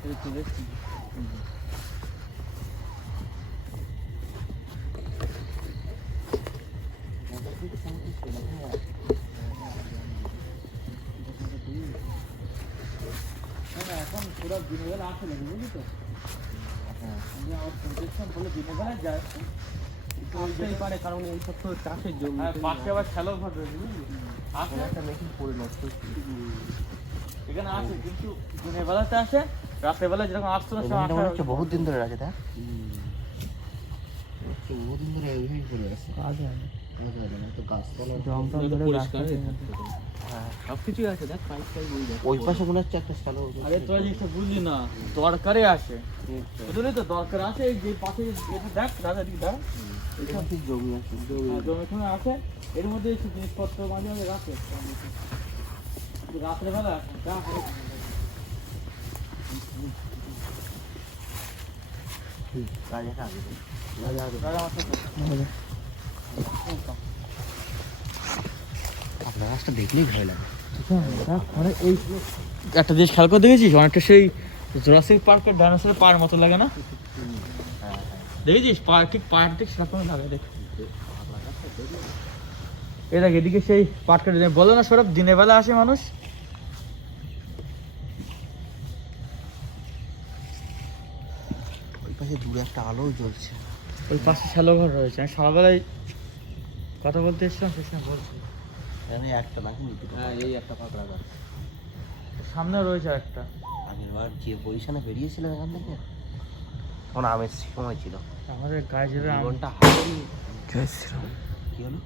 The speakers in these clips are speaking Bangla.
এখন পুরো দিনের বেলা আসে না, বুঝলি তো? আমি আমার দেখছিলাম বলে দিনের বেলা যায় আসতেই পারে, কারণ এই সব তো চাষের জন্য পাশে আবার খেলাও ভাবে, বুঝলি? আসে একটা মেশিন পড়ে নষ্ট এখানে আসে, কিন্তু দিনের বেলাতে আসে, রাতের বেলা যেরকম আসতো না সব বহুত দিন ধরে আছে। দেখ বহুদিন ধরে এইভাবেই পড়ে আছে, কাজ হয় না, তো গাছপালা জং টং ধরে সবকিছুই আছে। দেখ পাইপ পাইপ ওই পাশে মনে হচ্ছে একটা স্যালো। আরে তোরা জিনিসটা বুঝলি না, দরকারে আসে, বুঝলি তো? দরকার আছে এই যে পাশে এটা দেখ, দাদা দিক দেখ, এখান থেকে জমি আছে, জমিখানে আছে, এর মধ্যে একটু জিনিসপত্র মাঝে মাঝে রাখে রাত্রেবেলা যা রাস্তা দেখলেই ভয় লাগে। মানে এই একটা জিনিস খেয়াল করে দেখেছিস, অনেকটা সেই জুরাসিক পার্কের ডাইনোসরের পায়ের মতো লাগে না? দেখেছিস পায়ের ঠিক পায়ের ঠিক সেরকম লাগে। দেখ এই দেখ এদিকে সেই পার্কের বলো না সৌরভ, দিনের বেলা আসে মানুষ। ওই পাশে দূরে একটা আলো জ্বলছে, ওই পাশে শ্যালো ঘর রয়েছে। আমি সকালবেলায় কথা বলতে এসেছিলাম, সে সময় বলছি একটা নাকি এই একটা পাকড়া গাছ সামনেও রয়েছে একটা। আগের বার যে পজিশনে বেরিয়েছিলাম এখান থেকে, তখন আমের সময় ছিল, আমাদের গায়ে যেতে জীবনটা হারিয়ে গেছিল। কি হলো?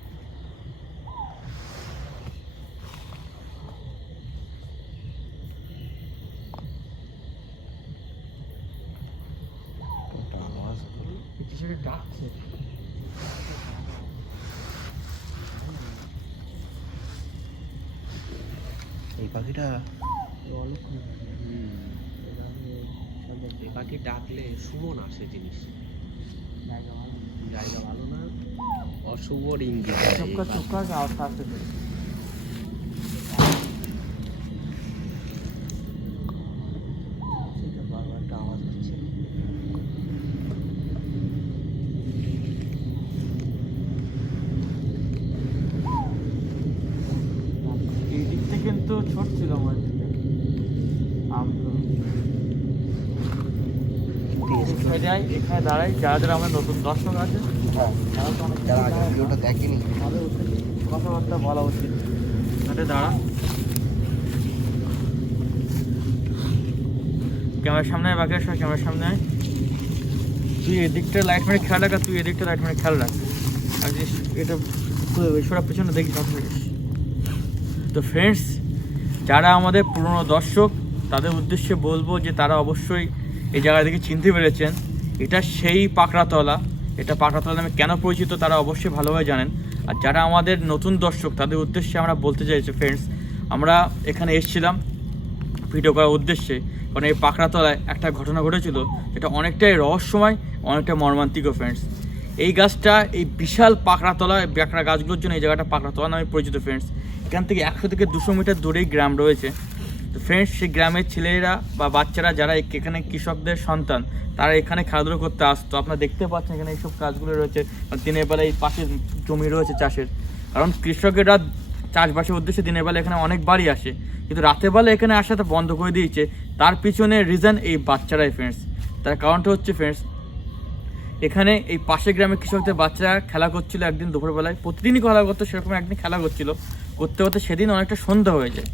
ডাকছে এই পাখিটা এই পাখি ডাকলে সুমন আসে জিনিস, জায়গা ভালো না, অশুভ ইঙ্গিত। চক্কর চক্কর আওয়াজ আসছে। বারবার একটা আওয়াজ হচ্ছে। এই দিক থেকে কিন্তু ছোট ছিল আমার দিকে, এখানে দাঁড়াই যারা যারা আমার নতুন দর্শক আছে, তারা তো অনেক যারা আগে ভিডিওটা দেখেনি তাদের কথাবার্তা বলা উচিত। তাদের দাঁড়া, ক্যামেরার সামনে বাকি আসবে, ক্যামেরার সামনে আয়। তুই এদিকটা লাইট মেরে খেয়াল রাখ, তুই এদিকটা লাইট মেরে খেয়াল রাখ। আর এটা সব পেছনে দেখি সব। তো ফ্রেন্ডস, যারা আমাদের পুরনো দর্শক তাদের উদ্দেশ্যে বলবো যে তারা অবশ্যই এই জায়গা থেকে চিনতে পেরেছেন, এটা সেই পাকড়াতলা। এটা পাকড়াতলা নামে কেন পরিচিত তারা অবশ্যই ভালোভাবে জানেন। আর যারা আমাদের নতুন দর্শক তাদের উদ্দেশ্যে আমরা বলতে চাইছি ফ্রেন্ডস, আমরা এখানে এসেছিলাম ভিডিও করার উদ্দেশ্যে, কারণ এই পাকড়াতলায় একটা ঘটনা ঘটেছিল যেটা অনেকটাই রহস্যময়, অনেকটা মর্মান্তিক ফ্রেন্ডস। এই গাছটা, এই বিশাল পাকড়াতলা ব্যাকড়া গাছগুলোর জন্য এই জায়গাটা পাকড়াতলা নামে পরিচিত ফ্রেন্ডস। এখান থেকে 100 থেকে 200 মিটার দূরেই গ্রাম রয়েছে। তো ফ্রেন্ডস, সেই গ্রামের ছেলেরা বা বাচ্চারা যারা এখানে কৃষকদের সন্তান, তারা এখানে খেলাধুলো করতে আসতো। আপনারা দেখতে পাচ্ছেন এখানে এইসব কাজগুলো রয়েছে। দিনের বেলা এই পাশে জমি রয়েছে চাষের, কারণ কৃষকেরা চাষবাসের উদ্দেশ্যে দিনের বেলা এখানে অনেক বাড়ি আসে, কিন্তু রাতের বেলা এখানে আসাটা বন্ধ করে দিয়েছে। তার পিছনে রিজন এই বাচ্চারাই ফ্রেন্ডস। তার কারণটা হচ্ছে ফ্রেন্ডস, এখানে এই পাশের গ্রামের কৃষকদের বাচ্চারা খেলা করছিল একদিন দুপুরবেলায়, প্রতিদিনই খেলা করতো, সেরকম একদিন খেলা করছিল, করতে করতে সেদিন অনেকটা সন্ধ্যা হয়ে যায়।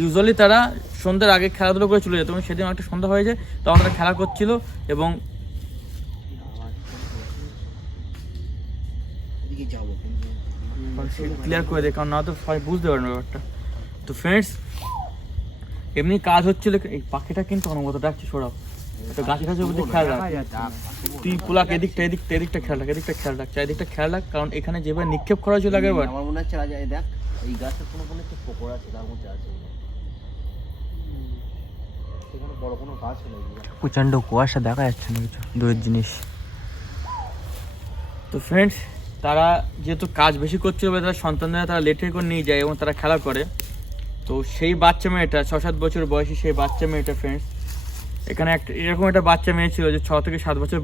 ইউজুয়ালি তারা সন্ধ্যার আগে খেলাধুলো করে চলে যেত, এবং সেদিন অনেকটা সন্ধ্যা হয়ে যায়, তখন তারা খেলা করছিল। এবং ক্লিয়ার করে দেয়, কারণ না তো সবাই বুঝতে পারে না ব্যাপারটা। তো ফ্রেন্ডস, এমনি কাজ হচ্ছিল। এই পাখিটা কিন্তু অনুমত ডাকছে, সরাও তো গাছে গাছের উপর খেয়াল রাখ। তুই পুলাক এদিকটা এদিকটা এদিকটা খেয়াল রাখ, এদিকটা খেয়াল রাখ, এদিকটা খেয়াল রাখ, কারণ এখানে যেভাবে নিক্ষেপ করা হয়েছিল আগের বার, আমার মনে হচ্ছে রাজা দেখ এই গাছের কোনো একটা পোকর আছে, তার মধ্যে আছে সেখানে বড় কোনো গাছ হলো। প্রচণ্ড কুয়াশা, দেখা যাচ্ছে না কিছু দূরের জিনিস। তো ফ্রেন্ডস, তারা যেহেতু কাজ বেশি করছিল বলে তারা সন্তানরা তারা লেটে করে নিয়ে যায় এবং তারা খেলা করে। তো সেই বাচ্চা মেয়েটা 6-7 বছর বয়সী, সেই বাচ্চা মেয়েটা ফ্রেন্ডস এখানে একটা এরকম একটা বাচ্চা মেয়ে ছিল যে 6 থেকে 7 বছর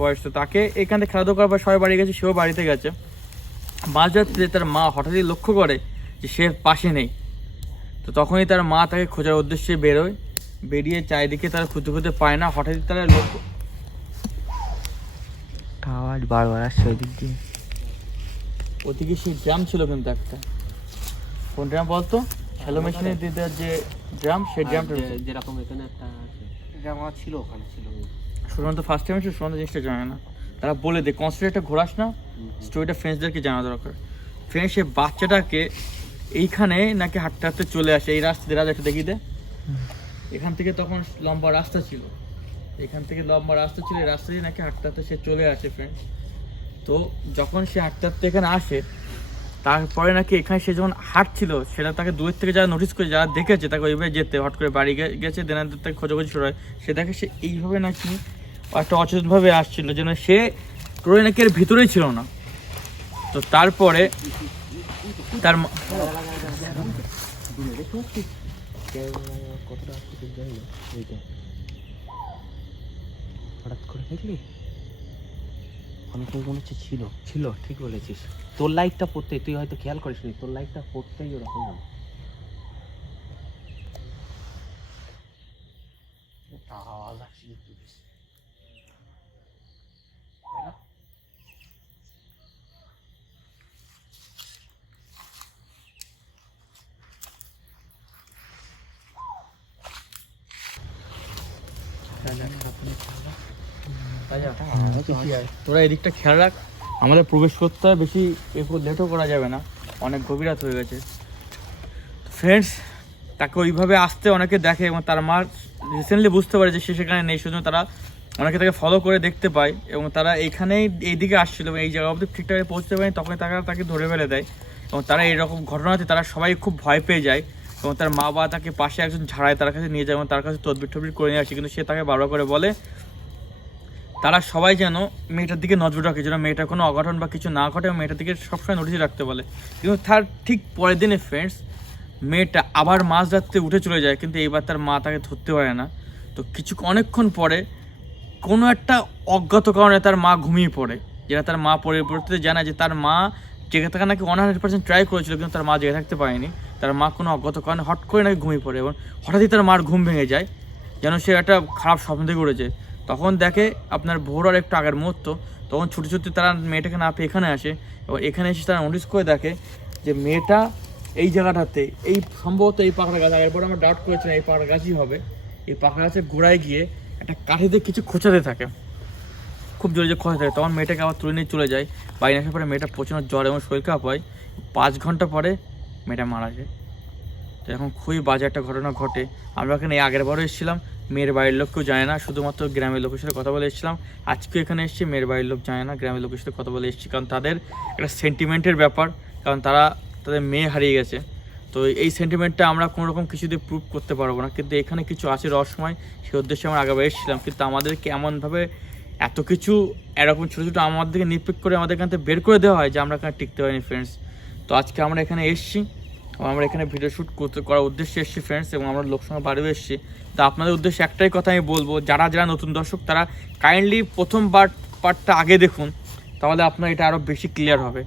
বয়স। তো তাকে এখান থেকে খেলাধুলা করার পর সবাই বাড়ি গেছে, সেও বাড়িতে গেছে। মাঝরাত্রে তার মা হঠাৎই লক্ষ্য করে যে সে পাশে নেই। তো তখনই তার মা তাকে খোঁজার উদ্দেশ্যে বেরোয়, বেরিয়ে চারিদিকে তারা খুঁজতে খুঁজতে পায় না। হঠাৎই তারা লক্ষ্য, আওয়াজ বারবার আসছে ওই দিক দিয়ে। ওদিকে সেই ড্রাম ছিল কিন্তু একটা, কোন ড্রাম বলতো, শ্যালো মেশিনে দিয়ে দেওয়ার যে ড্রাম, সেই ড্রামটা যেরকম এখানে একটা আছে, এটা আমার ছিল, ওখানে ছিল। সুশান্ত ফার্স্ট টাইম এসে সুশান্ত জিনিসটা জানে না। তারা বলে দেয় কনস্ট্যান্ট একটা ঘোরাস না, স্টোরিটা ফ্রেন্ডসদেরকে জানা দরকার। ফ্রেন্ড সে বাচ্চাটাকে এইখানে নাকি হাঁটতে হাঁটতে চলে আসে, এই রাস্তা দিয়ে, রাজা একটু দেখিয়ে দে। এখান থেকে তখন লম্বা রাস্তা ছিল, এখান থেকে লম্বা রাস্তা ছিল, এই রাস্তা দিয়ে নাকি হাঁটতে হাঁটতে সে চলে আসে ফ্রেন্ড। তো যখন সে হাঁটতে হাঁটতে এখানে আসে, তারপরে নাকি এখানে সে যখন হাঁটছিল, সেটা তাকে দূরের থেকে যারা নোটিস করে, যারা দেখেছে তাকে ওইভাবে যেতে, হট করে বাড়ি গেছে, দেনার তাকে খোঁজাখুঁজি শুরু হয়। সে দেখে সে এইভাবে নাকি একটা অচেতনভাবে আসছিল, যেন সে টোরে নাকি এর ভিতরেই ছিল না। তো তারপরে তার কতটা আসতে যাই না ওইটা হঠাৎ করে দেখলি, অনেক মনে হচ্ছে ছিল। ছিল, ঠিক বলেছিস। তোর লাইটটা পড়তে, তুই হয়তো খেয়াল করিসনি, তোর লাইটটা পড়তেই ওরকম হলো। আওয়াজ আসছে একটু বেশি। তোরা এদিকটা খেয়াল রাখ, আমাদের প্রবেশ করতে হয়, বেশি এরপর লেটও করা যাবে না, অনেক গভীর রাত হয়ে গেছে। ফ্রেন্ডস, তাকে ওইভাবে আসতে অনেকে দেখে এবং তার মা রিসেন্টলি বুঝতে পারে যে সে সেখানে নেই, সেজন্য তারা অনেকে তাকে ফলো করে দেখতে পায় এবং তারা এইখানেই এইদিকে আসছিল এবং এই জায়গা অবধি ঠিকঠাক পৌঁছতে পারেনি, তখন তারা তাকে ধরে ফেলে দেয়। এবং তারা এইরকম ঘটনাতে তারা সবাই খুব ভয় পেয়ে যায় এবং তার মা বাবা তাকে পাশে একজন ঝাড়ায় তার কাছে নিয়ে যায় এবং তার কাছে তদবির টদবির করে নিয়ে আসে। কিন্তু সে তাকে বারবার করে বলে তারা সবাই যেন মেয়েটার দিকে নজর রাখে, যেন মেয়েটার কোনো অঘটন বা কিছু না ঘটে এবং মেয়েটার দিকে সবসময় নোটিশ রাখতে বলে। কিন্তু তার ঠিক পরের দিনে ফ্রেন্ডস, মেয়েটা আবার মাঝরাত্রে উঠে চলে যায়, কিন্তু এইবার তার মা তাকে ধরতে পারে না। তো অনেকক্ষণ পরে কোনো একটা অজ্ঞাত কারণে তার মা ঘুমিয়ে পড়ে, যেটা তার মা পরবর্তীতে জানায় যে তার মা জেগে থাকা নাকি 100% ট্রাই করেছিল, কিন্তু তার মা জেগে থাকতে পারেনি। তার মা কোনো অজ্ঞাত কারণে হট করে নাকি ঘুমিয়ে পড়ে এবং হঠাৎই তার মার ঘুম ভেঙে যায়, যেন সে একটা খারাপ স্বপ্ন থেকে উঠেছে। তখন দেখে আপনার ভোর আর একটু আগের মুহূর্ত, তখন ছুটি ছুটি তারা মেয়েটাকে না পেয়ে এখানে আসে এবং এখানে এসে তারা নোটিস করে দেখে যে মেয়েটা এই জায়গাটাতে, এই সম্ভবত এই পাকড়া গাছ, আগের পরে আমরা ডাউট করেছিলাম এই পাকড়া গাছই হবে, এই পাকড়া গাছের গোড়ায় গিয়ে একটা কাঠিতে কিছু খোঁচাতে থাকে, খুব জোরে যে খোঁচা থাকে। তখন মেয়েটাকে আবার তুলে নিয়ে চলে যায়। বাড়ি আসার পরে মেয়েটা প্রচণ্ড জ্বর এবং শরীর খারাপ হয়। 5 ঘন্টা পরে মেয়েটা মারা যায়। তো এখন খুবই বাজে একটা ঘটনা ঘটে। আমরা এখানে আগের বারও এসেছিলাম, মেয়ের বাড়ির লোক কেউ জানে না, শুধুমাত্র গ্রামের লোকের সাথে কথা বলে এসেছিলাম। আজকেও এখানে এসেছি, মেয়ের বাড়ির লোক জানে না, গ্রামের লোকের সাথে কথা বলে এসেছি, কারণ তাদের একটা সেন্টিমেন্টের ব্যাপার, কারণ তারা তাদের মেয়ে হারিয়ে গেছে। তো এই সেন্টিমেন্টটা আমরা কোনো রকম কিছু দিয়ে প্রুভ করতে পারবো না, কিন্তু এখানে কিছু আছে রহস্যময়, সেই উদ্দেশ্যে আমরা আগেবার এসেছিলাম। কিন্তু আমাদেরকে এমনভাবে এত কিছু এরকম ছোটো ছোটো আমাদেরকে নির্পিক করে আমাদের এখান থেকে বের করে দেওয়া হয় যে আমরা এখানে টিকতে পারিনি ফ্রেন্ডস। তো আজকে আমরা এখানে এসেছি, আমরা এখানে ভিডিও শ্যুট করার উদ্দেশ্যে এসেছি ফ্রেন্ডস, এবং আমরা লোকসংখ্যা বাড়িও এসেছি। তো আপনাদের উদ্দেশ্যে একটাই কথা আমি বলবো, যারা যারা নতুন দর্শক তারা কাইন্ডলি প্রথম পার্টটা আগে দেখুন, তাহলে আপনার এটা আরও বেশি ক্লিয়ার হবে।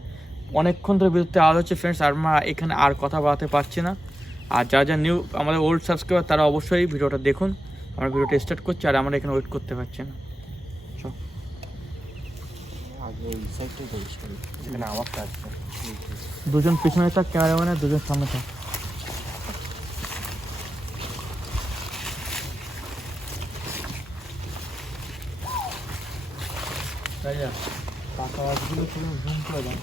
অনেকক্ষণ ধরে বিরুদ্ধে আওয়াজ হচ্ছে ফ্রেন্ডস, আর আমরা এখানে আর কথা বাড়াতে পারছি না। আর যারা যা নিউ আমাদের ওল্ড সাবস্ক্রাইবার তারা অবশ্যই ভিডিওটা দেখুন। আমরা ভিডিওটা স্টার্ট করছি, আর আমরা এখানে ওয়েট করতে পারছি না। আগে এই সাইডটাই করিস, যেখানে আওয়াজটা আসছে। দুজন পিছনে থাক ক্যামেরাম্যানের, দুজন সামনে থাক। পাকা গাছগুলো পুরো জুম করে দাও।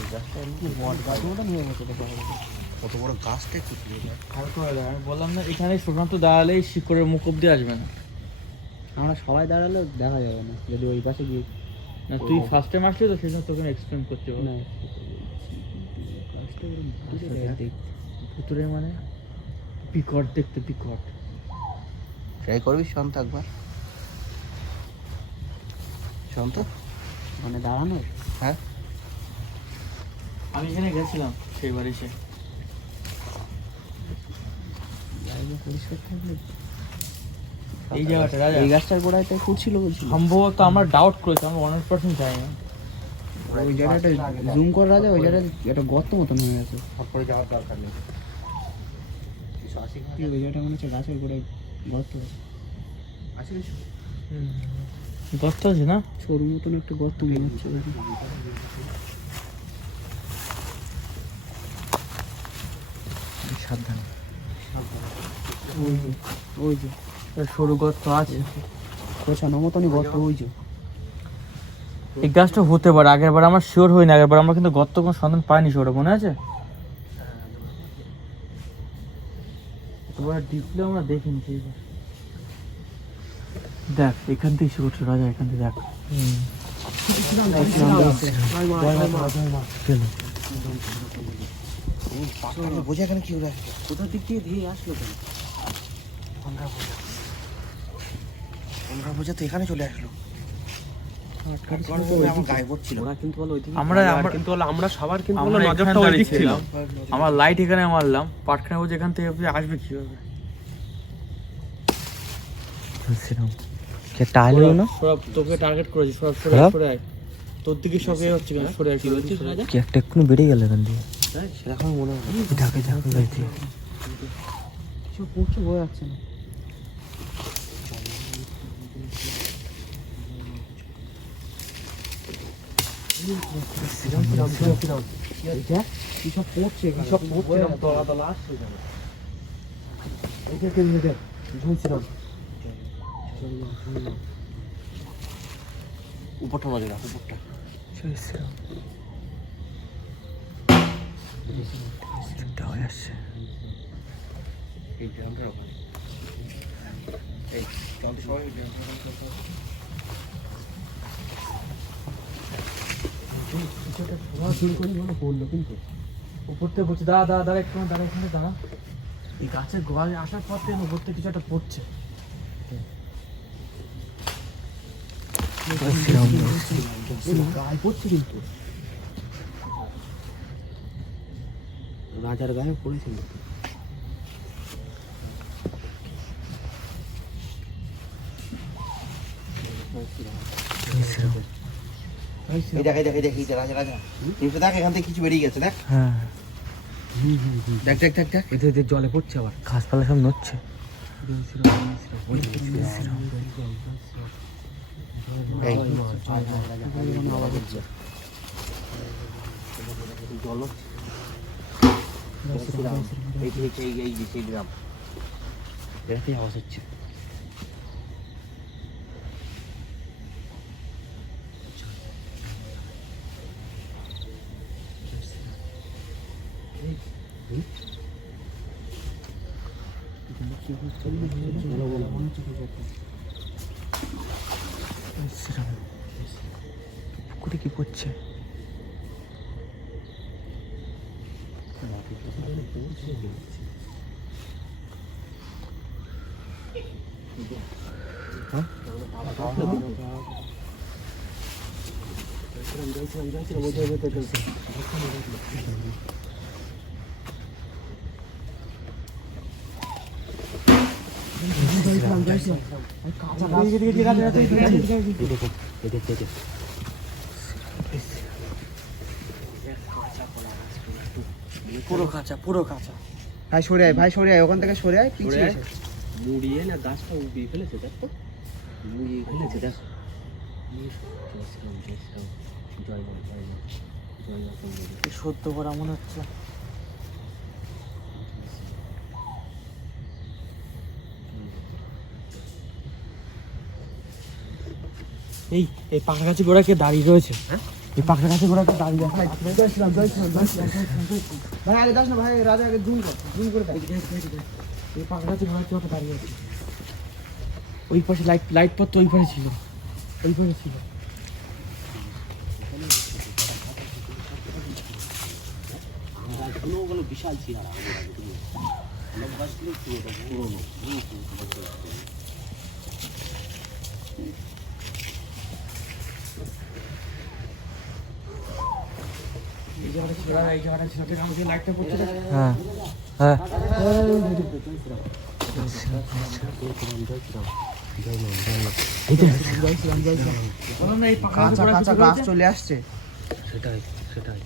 এই গাছটা এমনি বট গাছগুলো নিয়ে গেছে, কত বড় গাছটা একটু তুলে দেয়। খারাপ করে দেয়, আমি বললাম না এখানে সুশান্ত দাঁড়ালেই শিকড়ের মুখ অব্দি আসবে না। আমরা সবাই দাঁড়ালেও দেখা যাবে না, যদি ওই পাশে গিয়ে না তুই ফার্স্ট টাইম আসলি তো সেই জন্য তোকে এক্সপ্লেন করতে হবে। না ভিতরে মানে বিকট দেখতে, বিকট। ট্রাই করবি শান্ত একবার, শান্ত মানে দাঁড়ানো। হ্যাঁ আমি এখানে গেছিলাম সেইবার এসে। পরিষ্কার থাকলে এই জায়গাটা রাজা এই গাছটার গোড়ায় তাই ফুটছিল বলছিল। সম্ভবত আমরা ডাউট করেছি, আমরা 100% জানি না। ওই জায়গাটা জুম কর রাজা, ওই জায়গায় একটা গর্ত মতন হয়ে গেছে। করে যাওয়ার দরকার নেই। কিছু আসি কি ওই জায়গাটা মনে হচ্ছে গাছের গোড়ায় গর্ত আছে। আসি গর্ত আছে না? সরু মতন একটা গর্ত মনে হচ্ছে। সাবধান, ওই যে সরু গর্ত আছে। গোছানো মতনই গর্ত ওই যে। এই গাছটা হতে পারে, আগের বার আমরা শিওর হইনি, আগের বার আমরা কিন্তু গর্ত কোনো সন্ধান পাইনি, শিওর মনে আছে? তোমার ডিপলে আমরা দেখিনি সেইবার। দেখ এখান থেকে শুরু করছো রাজা, এখান থেকে দেখ। বোঝা এখানে কি ওরা কোথা দিক দিয়ে ধেয়ে আসলো কেন? বোঝা তো এখানে চলে আসলো। আমার গায়ে পড়ছিল। ওরা কিন্তু বলো আমরা কিন্তু হলো আমরা সবার কিন্তু হলো আমরা নজরটা এখানে ওই দিক ছিল। দাঁড়িয়েছিলাম। আমরা লাইট এখানে মারলাম, পাটখানে বলছে এখান থেকে আসবে কিভাবে? টাইলও না সব তোকে টার্গেট করেছি, সব সরে সব? সরে আয়। তোর দিকে সব এ হচ্ছে কেন? সরে আয়, সরে আয়, সরে আয়। কি একটা একটু বেড়ে গেল এখান দিয়ে। সেরকম মনে হয় ঢাকে ঢাকে যাইতে কিছু পড়ছে বয়ে যাচ্ছে না। সব পড়ছে তলা তলা আসছে কেন? এইটাকে নিয়ে দেখ ঝুলছিলাম। উপরটা নজর রাখ, উপরটা। এই ড্রামটার ওখানে। এই চল সবাই পড়লো কিন্তু উপর থেকে বলছে দাঁড়া দাঁড়া দাঁড়া একটু দাঁড়া, এখানে দাঁড়া। এই গাছের গোড়ায় আসার পর থেকে উপর থেকে কিছু একটা পড়ছে। গায়ে পড়ছে কিন্তু রাজার গায়ে পড়েছিল। দেখ রাজা রাজা নিচে দেখ, এখান থেকে কিছু বেরিয়ে গেছে দেখ। হ্যাঁ দেখ দেখ দেখ দেখ এতে জলে পড়ছে আবার, ঘাসপালা সব নড়ছে। এই এই গ্রাম এটাতেই আওয়াজ হচ্ছে। পুকুরে কি পড়ছে? পুরো কাঁচা, পুরো কাঁচা। ভাই সরে আয় ওখান থেকে সরে আয়। পিছিয়ে এসে। মুড়িয়ে না গাছটা উবিয়ে ফেলেছে, দেখো মুড়িয়ে ফেলেছে, দেখো। জয় মা জয় মা জয় মা সুন্দরী। সদ্য করা মনে হচ্ছে। এই এই পাখা গাছে গোড়া কে দাঁড়িয়ে রয়েছে? হ্যাঁ? এই পাখা গাছে গোড়া কে দাঁড়িয়ে আছে? ভাই আগে যাস না ভাই, রাজা আগে জুম করে দেখ। এই পাখা গাছে গোড়া কেউ একটা দাঁড়িয়ে আছে। ওই পাশে লাইট পথ তো ওই পাশে ছিল, ওই পাশে ছিল। গাছগুলো বিশাল ছিল গাছগুলো পুরোনো। এই জায়গাটা ছিল, এই জায়গাটা ছিল, আমাদের লাইটটা পড়ছে। হ্যাঁ হ্যাঁ বললাম না এই পাকা কাঁচা কাঁচা গাছ চলে আসছে। সেটাই সেটাই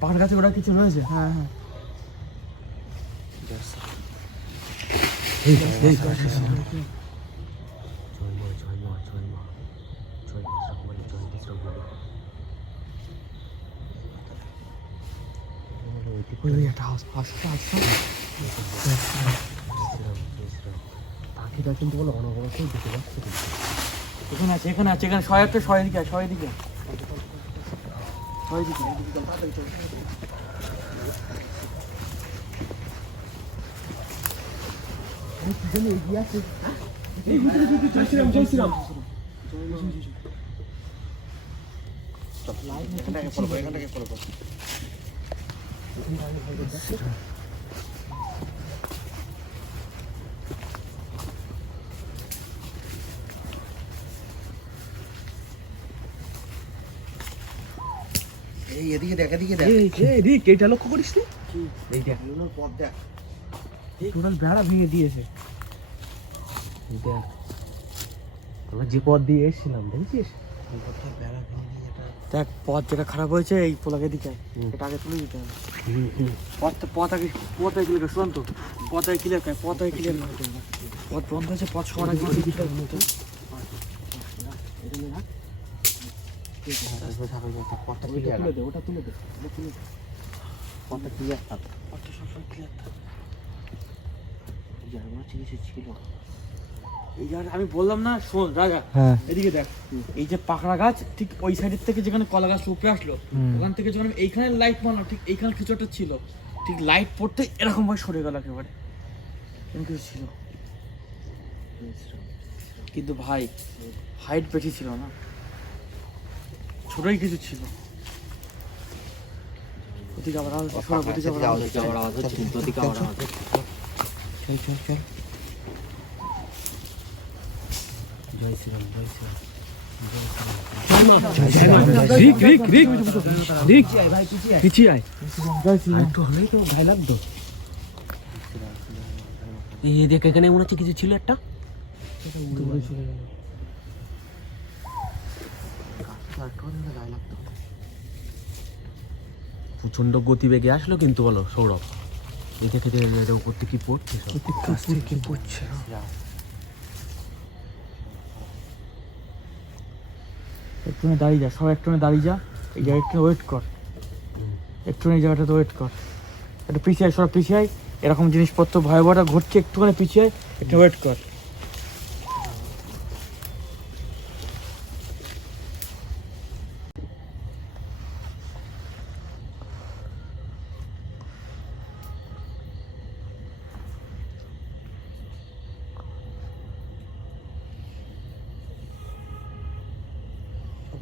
পাহাড় গাছে ওরা কিছু রয়েছে। হ্যাঁ হ্যাঁ জয় মা জয় মা জয় মা জয় বজরংবলী জয় বজরংবলী। ওই একটা আসতে আসতে পাখিটা কিন্তু বলো অনবরত দিতে পারছে। এখানে আছে এখানে আছে এখানে শয়ে একটা শয়ে দিকে শয়ে দিকে শয়ে দিকে এখানটাকে ফলো করো, এখানটাকে ফলো করো। এই এদিকে দেখ, এদিকে দেখ। রিক এটা লক্ষ্য করিস তুই? এই দেখ এগুলোর পথ দেখ। টোটাল বেড়া ভেঙে দিয়েছে। দেখ আমরা যে পথ দিয়ে এসেছিলাম দেখেছিস? এই পথটা বেড়া ভেঙে দিয়ে এটা দেখ পথ যেটা খারাপ হয়েছে এই পোলাকে দিকে এটা আগে তুলে দিতে হবে। পথ আগে ক্লিয়ার শুনুন তো পথ আগে ক্লিয়ার করে পথ আগে ক্লিয়ার করতে হবে। পথ বন্ধ হয়েছে পথ সবার আগে দিতে হবে। পথটা ক্লিয়ার তুলে দে ওটা তুলে দে ওটা তুলে দে পথটা ক্লিয়ার থাক। পথটা সবসময় ক্লিয়ার থাকে। জায়গা কিছু ছিল এই জায়গাটা আমি বললাম না শোন রাজা হ্যাঁ এদিকে দেখ এই যে পাকড়া গাছ ঠিক ওই সাইডের থেকে যেখানে কলা গাছ উপরে আসলো ওখান থেকে যখন আমি এইখানে লাইট মারলাম ঠিক এইখানে কিছু একটা ছিল ঠিক লাইট পড়তে এরকম ভাবে সরে গেল একেবারে এরকম কিছু ছিল কিন্তু ভাই হাইট বেশি ছিল না ছোটই কিছু ছিল ওদিকে আবার আওয়াজ হচ্ছে, শোনো, ওদিকে আবার আওয়াজ হচ্ছে। যাওয়ার আওয়াজ হচ্ছে উল্টো দিকে আওয়াজ হচ্ছে। চল চল চল। জয় শ্রীরাম জয় শ্রীরাম রিক রিক রিক রিক পিছিয়ে আয়। একটু হলেই তো ভয় লাগতো। এই দেখ এখানে মনে হচ্ছে কিছু ছিল একটা। প্রচন্ড গতিবেগে আসলো কিন্তু বলো সৌরভ এই দেখে এর উপর থেকে কি পড়ছে সব। কাছ থেকে পড়ছে। একটুখানি দাঁড়িয়ে যা সব একটুখানি দাঁড়িয়ে যা এই জায়গাটা ওয়েট কর একটুখানি এই জায়গাটাতে ওয়েট কর একটু পিছিয়ে আয়, সব পিছিয়ে আয়। এরকম জিনিসপত্র ভয়াবহটা ঘটছে একটুখানি পিছিয়ে আয়, একটু ওয়েট কর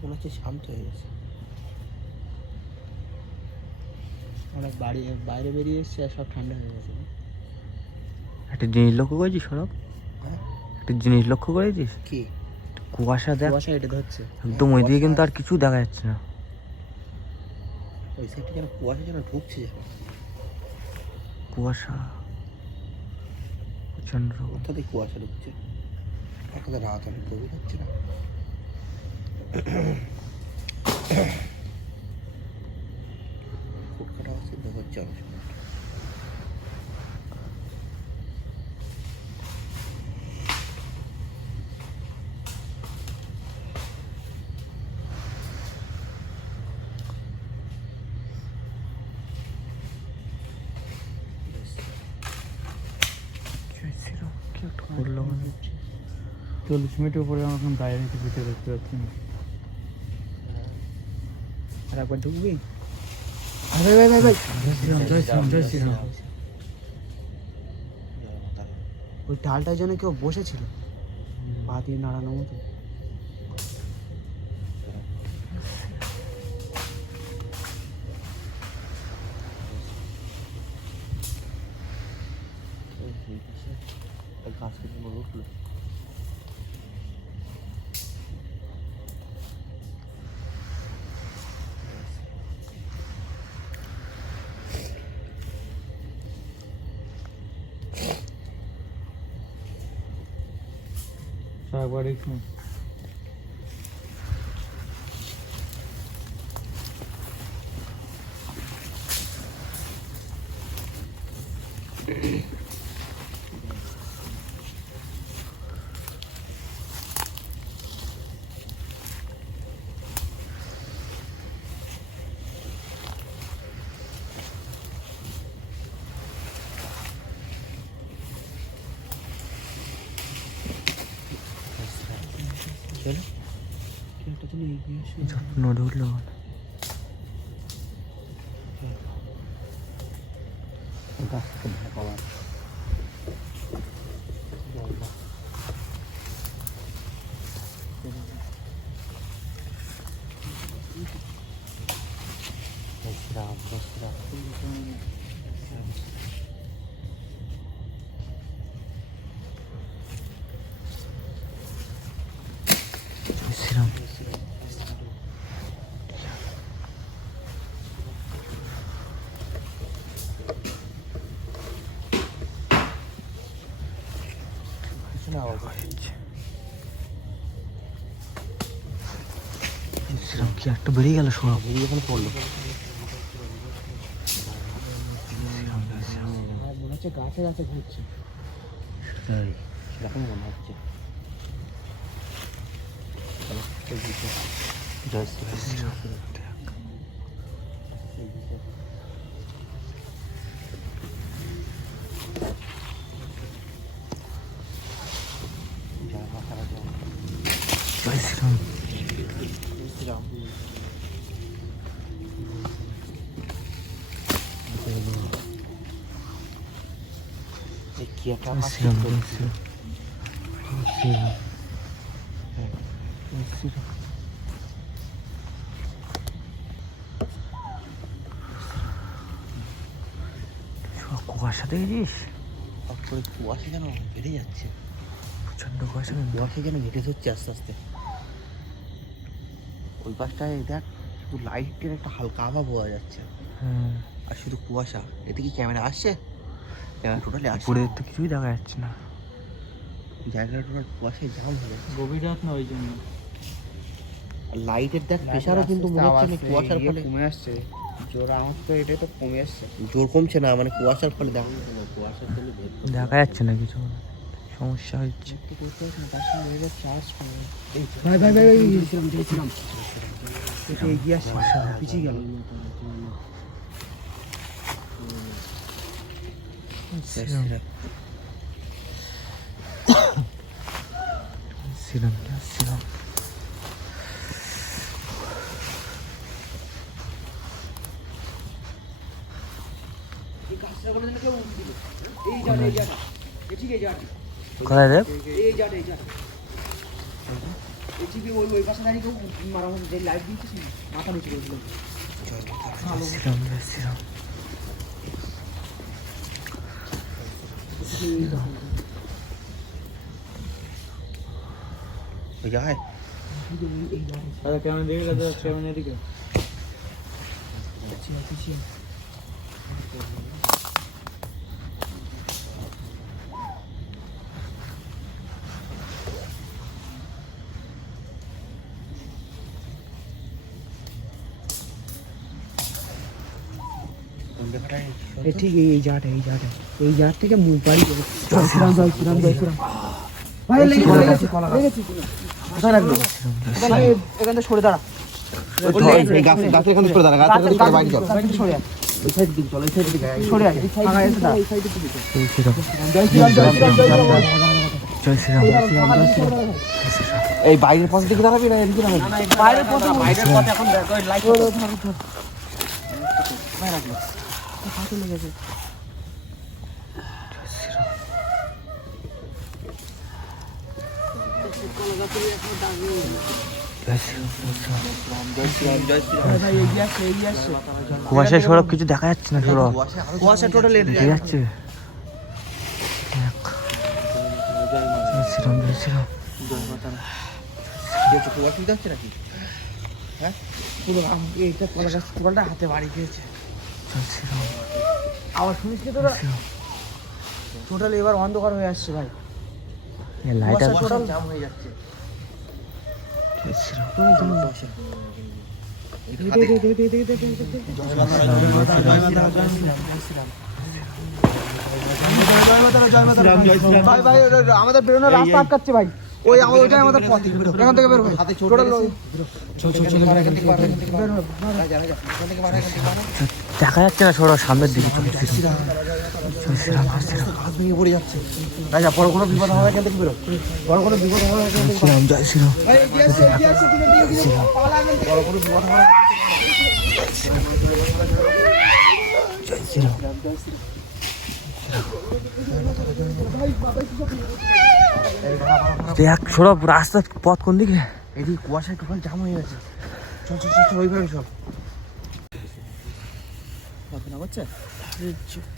মনে হচ্ছে শান্ত হয়ে গেছে। অনেক বাইরে বেরিয়ে এসছে আর সব ঠান্ডা হয়ে গেছে। একটা জিনিস লক্ষ্য করেছিস সৌরভ? হ্যাঁ? একটা জিনিস লক্ষ্য করেছিস? কি? কুয়াশা দেখ কুয়াশা এটা ধরছে। একদম ওইদিকে কিন্তু আর কিছু দেখা যাচ্ছে না। ওই সাইডে যেন কুয়াশা যেন ঢুকছে যেন। কুয়াশা প্রচন্ড কোথাতে কুয়াশা ঢুকছে? এখন তো রাত অনেক গভীর হচ্ছে না। ফুটকাটা আছে হচ্ছে অনেক সময়। করলো মানে 40 মিনিটের উপরে আমার এখন বাইরে থেকে ভিতরে দেখতে পাচ্ছি না আর একবার ঢুকবি? ভাই ভাই ভাই ভাই জয় শ্রীরাম জয় শ্রীরাম ওই ডালটার জন্য কেউ বসেছিল পা দিয়ে নাড়ানোর মতো। গাছ কেটে মনে উঠলো। একবার দেখুন নড়ে উঠলো শ্রীরাম শ্রীরাম কি একটা বেরিয়ে গেল সব এখন পড়লো মনে হচ্ছে গাছে গাছে ঘুরছে সেটাই সেরকম মনে হচ্ছে জয় শ্রীরাম জয় শ্রীরাম কি একটা জয় শ্রীরাম জয় শ্রীরাম শ্রীরাম জয় শ্রীরাম সব কুয়াশা দেখেছিস করে কুয়াশা যেন বেড়ে যাচ্ছে প্রচন্ড কুয়াশা কুয়াশা যেন ঘেটে ধরছে আস্তে আস্তে ওই পাশটায় দেখ শুধু লাইটের একটা হালকা আভা বোঝা যাচ্ছে হ্যাঁ আর শুধু কুয়াশা এতে কি ক্যামেরা আসছে ক্যামেরা টোটালি আসছে উপরে তো কিছুই দেখা যাচ্ছে না জায়গাটা টোটাল কুয়াশায় জাম হয়ে যাচ্ছে গভীর রাত না ওই জন্য আর লাইটের দেখ প্রেশারও কিন্তু মনে হচ্ছে না কুয়াশার ফলে কমে আসছে জোর আমার তো এটাই তো কমে আসছে জোর কমছে না মানে কুয়াশার ফলে দেখা দেখা যাচ্ছে না কিছু সমস্যা হচ্ছে ভাই ভাই ভাই জয়শ্রীরাম এগিয়ে আসছে পিছিয়ে গেল শ্রীরাম শ্রীরাম শ্রীরাম কোথায় দেখ শ্রীরাম জয় শ্রীরাম যায় দাদা কেমন দেখে দাদা কেমন এদিকে ঠিক এই জায়গাটা এই জায়গা থেকে বাড়ি জয় শ্রীরাম জয় শ্রীরাম জয় শ্রীরাম ভাই লেগেছি কোথায় লাগলো এখান থেকে সরে দাঁড়া গাছের এখান থেকে সরে দাঁড়া গাছের এখান থেকে বাইরে চল সরে আয় ওই সাইড দিকে চল ওই সাইড দিকে সরে আয় ফাঁকা এসে দাঁড়া জয় শ্রীরাম জয় শ্রীরাম জয় শ্রীরাম জয় শ্রীরাম এই বাইরের পাশ দিকে দাঁড়াবি না এদিকে দাঁড়াবি বাইরের পথে এখন দেখো লাইট ফাঁসে লেগেছে কুয়াশায় সৌরভ কিছু দেখা যাচ্ছে না সৌরভ কুয়াশা টোটাল দেখা যাচ্ছে শ্রীরাম জয় শ্রীরাম কুয়াশা যাচ্ছে নাকি হ্যাঁ পুরো এইটা কলা গাছ টোটালটা হাতে বাড়ি খেয়েছে জয় শ্রীরাম আবার শুনিস কি তোরা টোটাল এবার অন্ধকার হয়ে আসছে ভাই লাইট টোটাল জাম হয়ে যাচ্ছে। ভাই ভাই আমাদের বেরোনোর রাস্তা আটকাচ্ছে ভাই, ওই ওইটাই আমাদের পথ, এখান থেকে বের হয় টোটাল। দেখা যাচ্ছে না, সরো সামনের দিকে চলে। হাত ভেঙে পড়ে যাচ্ছে রাজা, বড় কোনো বিপদ হবে এখান থেকে বেরো, বড় কোনো বিপদ হবে এখান থেকে বেরো। জয় শ্রীরাম। বড় কোনো বিপদ হবে জয় শ্রীরাম। দেখ সরো, রাস্তার পথ কোন দিকে? এদিকে কুয়াশায় টোটাল জাম হয়ে গেছে। চল চল চল ওইভাবে সব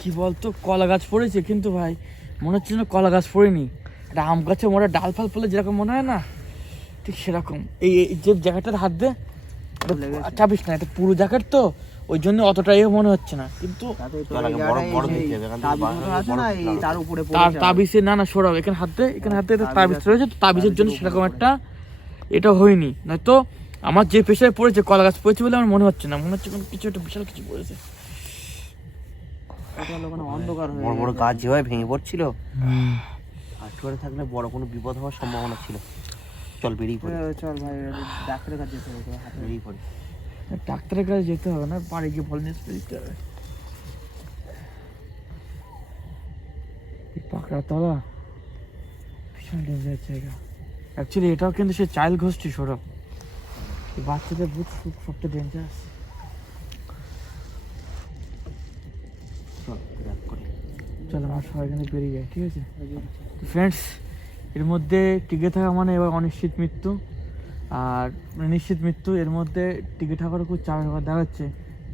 কি বলতো, কলা গাছ পড়েছে কিন্তু ভাই মনে হচ্ছে না কলা গাছ পড়েনি, একটা আম গাছে মোটা ডাল ফাল পড়লে যেরকম মনে হয় না, ঠিক সেরকম। এই এই যে জ্যাকেটটার হাত দে, চাপিস না, এটা পুরো জ্যাকেট তো ওই জন্য অতটা ইয়ে মনে হচ্ছে না, কিন্তু তার উপরে তাবিজে না না সরাও, এখানে হাত দে, এখানে হাত দে, এটা তাবিজ রয়েছে, তাবিজের জন্য সেরকম একটা এটা হয়নি, নয়তো আমার যে পেশায় পড়েছে কলা গাছ পড়েছে বলে আমার মনে হচ্ছে না, মনে হচ্ছে কোনো কিছু একটা বিশাল কিছু পড়েছে। অন্ধকার হয়ে বড় বড় গাছ যেভাবে ভেঙে পড়ছিল, আটকে থাকলে বড় কোনো বিপদ হওয়ার সম্ভাবনা ছিল। চল বেরিয়ে পড়ি, চল ভাই ডাক্তারের কাছে যেতে হবে, বেরিয়ে পড়ি। ডাক্তারের কাছে যেতে হবে না, বাড়ি গিয়ে ভলনেস দিতে হবে। পাকড়া তলা ভীষণ ডেঞ্জার জায়গা। অ্যাকচুয়ালি এটাও কিন্তু সে চাইল্ড গোষ্ঠী সৌরভ, এই বাচ্চাদের বুথ সবচেয়ে ডেঞ্জারাস। চল আমরা সবাই এখানে বেরিয়ে যাই, ঠিক আছে ফ্রেন্ডস? এর মধ্যে টিকে থাকা মানে এবার অনিশ্চিত মৃত্যু, আর নিশ্চিত মৃত্যু, এর মধ্যে টিকে থাকারও খুব চাপ ব্যাপার দেখাচ্ছে,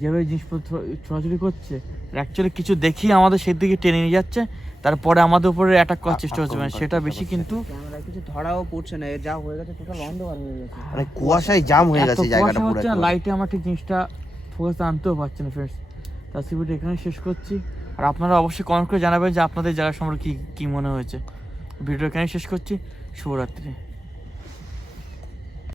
যেভাবে জিনিসপত্র ছোড়াছুড়ি করছে, অ্যাকচুয়ালি কিছু দেখি আমাদের সেই দিকে টেনে নিয়ে যাচ্ছে, তারপরে আমাদের উপরে অ্যাটাক করার চেষ্টা করছে, মানে সেটা বেশি কিন্তু ক্যামেরা কিছু ধরাও পড়ছে না, যা হয়ে গেছে টোটাল অন্ধকার হয়ে গেছে। মানে কুয়াশায় জাম হয়ে এত গেছে জায়গাটা কুয়াশা পুরো হচ্ছে না, একদম। লাইটে আমার ঠিক জিনিসটা ফোকাস আনতেও পারছে না ফ্রেন্ডস। তার ভিডিও এখানে শেষ করছি, আর আপনারা অবশ্যই কমেন্ট করে জানাবেন যে আপনাদের জায়গা সম্পর্কে কী মনে হয়েছে। ভিডিও এখানে শেষ করছি, শুভরাত্রি।